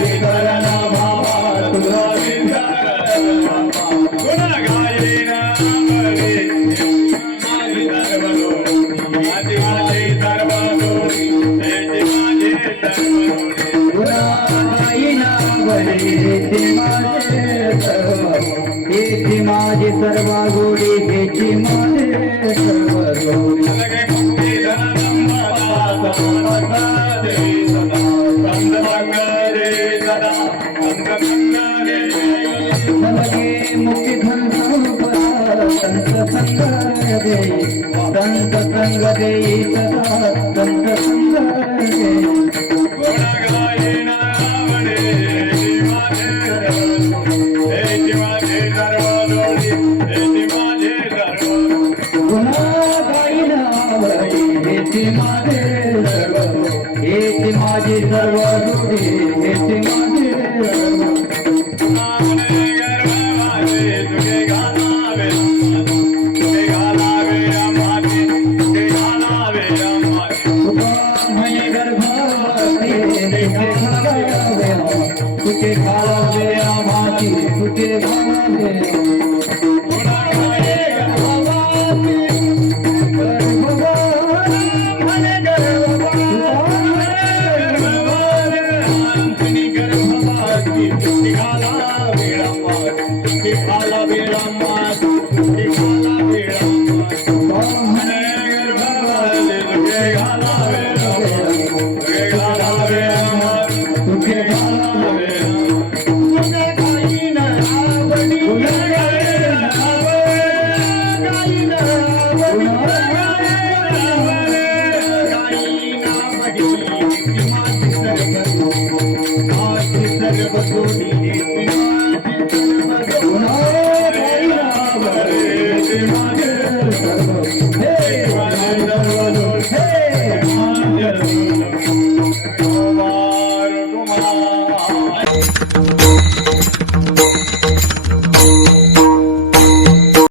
विकरणा भावा तुला गुण गायेन बरे माझी सर्व माझी माझे सर्व माझे सर्व गुण गायेन बरे माझे सर्व हेची माझी सर्व गोडी हेची माझे सर्व गोडी लगे मुक्ती धनम सदा संत मंगरे सदा संत मंगरे लगे मुक्ती धन संत संग दे संत संग दे सदा संत संग दे गुण गायेन बरे माझे हेची माझे सर्व गोडी हेची माझे सर्व गुण गायेन बरे हेची माझे सर्व हेची माझी सर्व गोडी हेची माझे सर्व नामने गर्भाचे तुझे घालावे तुझे घालावे आम्हाचे तुझे घालावे आम्हाचे तुझे गर्भाचे तुझे घालावे तुझे घालावे आम्हाचे तुझे घालावे